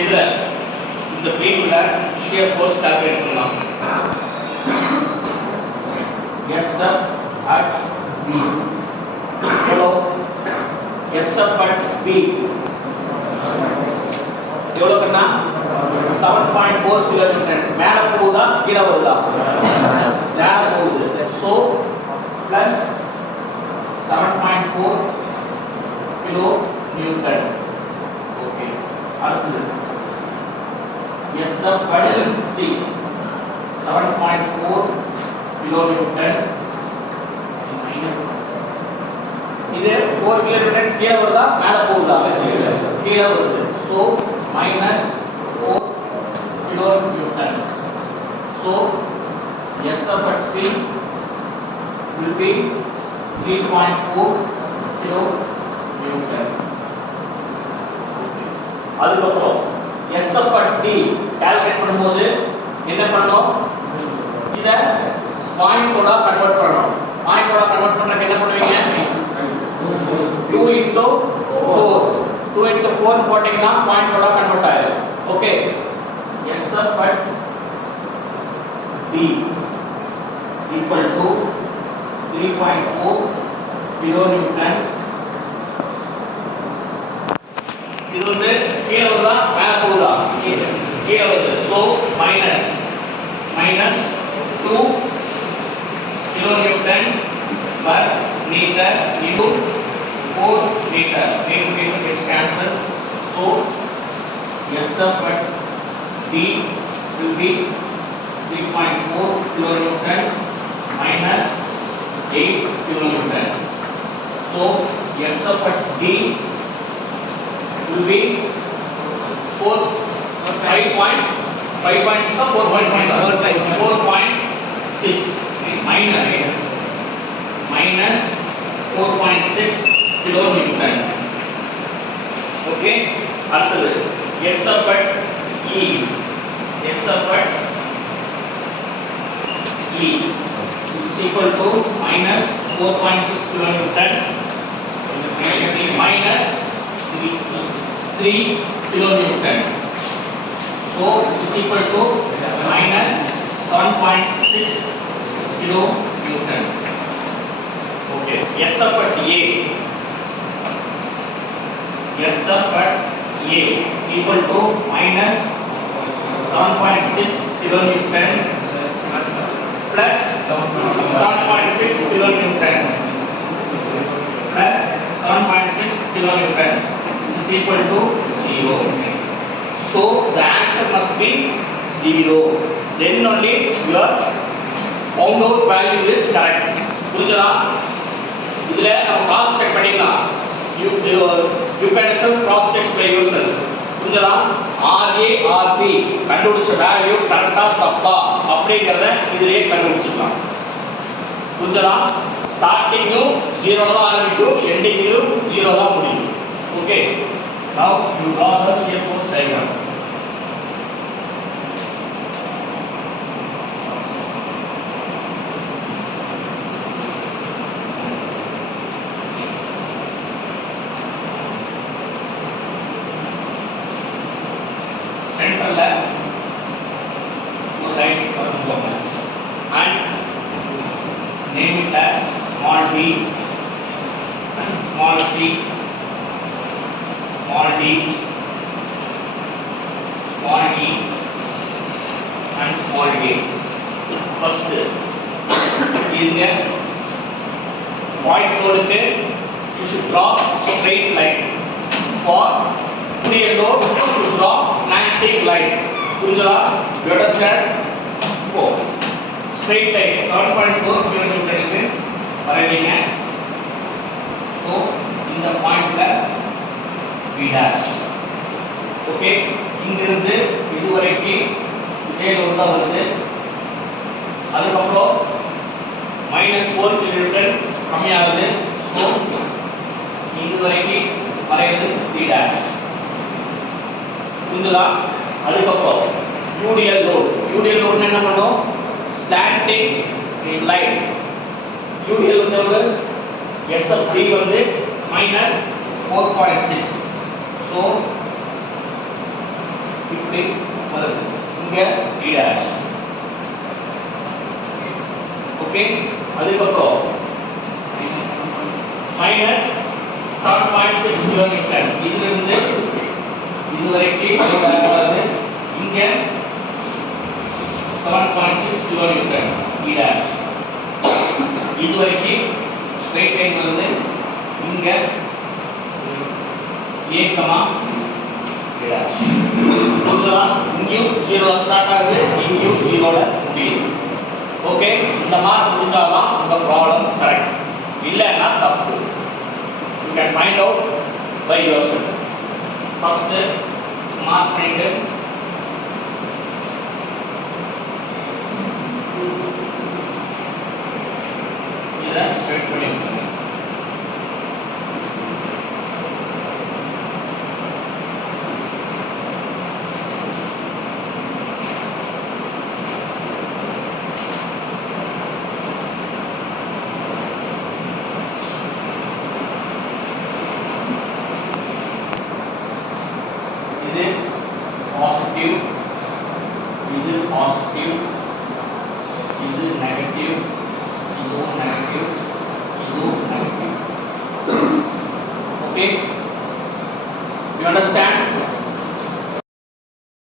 இதுல இந்த பீம்ல shear force calculate பண்ணலாம். SF at B எவ்வளோ? SF at B எவ்வளோ கண்ணா? 7.4 கிலோமீட்டர். மேல போகுதா கீழே வருதா? மேல போகுது. So plus 7.4 kilo Newton. Okay, அடுத்தது SF at C 7.4 kilo Newton. இது 4 கிலோமீட்டர் கீழே வருதா மேல போகுதா? கீழே வருது. So minus 4 kilo Newton. So SF at C will be 3.4 kilo Newton. அதுக்கப்புறம் SF at D கால்குலேட் பண்ணும்போது என்ன பண்ணோம்? இத பாயிண்ட் கோடா கன்வர்ட் பண்ணனும். பாயிண்ட் கோடா கன்வர்ட் பண்றதுக்கு என்ன பண்ணுவீங்க? 2 into 4 2 into 4 போட்டீங்கன்னா பாயிண்ட் கோடா கன்வர்ட் ஆயிடும். Okay, SF at D equal to 3.4 kilo Newton. இது வந்து கீழே வருதா மேல போகுதா? கீழே வருது. So minus 2 kilo Newton per meter into 4 meter. Meter gets cancelled. So SF at D will be 3.4 kilo Newton minus 8 kilo Newton. So SF at D will be 5.6 or 4.6 minus 4.6 kilo Newton. Okay, அடுத்தது SF at E. SF at E is equal to minus 4.6 kilo Newton minus 3 kilo Newton. So it is equal to minus 7.6 kilo Newton. Okay, SF at A. SF at A equal to minus 7.6 kilo Newton plus 7.6 kilo Newton plus 7.6 kilo Newton. This is equal to 0. So the answer must be 0. Then only your found out value is correct. புரிஞ்சதா? இதுல நம்ம cross check பண்ணிக்கலாம். You can also cross check by yourself. புரிஞ்சதா? RA RB கண்டுபிடிச்ச value கரெக்ட்டா தப்பா அப்படிங்கறத இதிலே கண்டுபிடிச்சிடலாம். புரிஞ்சதா? ஸ்டார்டிங்கும் 0 ல தான் ஆரம்பிக்கும், எண்டிங்கும் 0 தான் முடியும். Okay, now you draw the shear force diagram. Central line to right perpendicular and name it as small b, small c, small d, small e and small a. First இங்க point load-க்கு you should draw straight line. For medium load you should draw slanting line. புரிஞ்சதா? You understand? இப்போ straight line 7.4 kN க்கு வரைவீங்க. So இந்த பாயிண்ட்ல B dash. Okay, இங்க இருந்து இது வரைக்கும் இதே லோட் தான் வருது. அதுக்கப்புறம் -4 kN கம்மியாகுது. ஸோ இது வரைக்கும் வரைகிறது C dash. புரிஞ்சதா? அதுக்கப்புறம் யூடிஎல் லோட் என்ன பண்ணும்? Slanting line. யூடிஎல் வந்து எவ்வளவு? SF3 வந்து -4.6. ஸோ இப்படி வருது இங்க d dash ஓகே அதுக்கப்புறம் மைனஸ் 7.6 கிலோமீட்டர் இதிலிருந்து இது வரைக்கும் வருது இங்க 7.6 கிலோமீட்டர் d dash இது வரைக்கும் ஸ்ட்ரைட் லைன் வருது இங்க a கமா d dash இதுதான் இங்கேயும் 0 ஸ்டார்ட் ஆகுது இங்கேயும் 0 ல முடியுது ஓகே இந்த மார்க் முடிஞ்சாதான் இந்த ப்ராப்ளம் கரெக்ட் இல்லைன்னா தப்பு you can find out by yourself first mark பண்ணிட்டு இதை செட் பண்ணிக்கோங்க இது பாசிட்டிவ் இது பாசிட்டிவ் இது நெகட்டிவ் இதுவும் நெகட்டிவ் இதுவும் நெகட்டிவ் ஓகே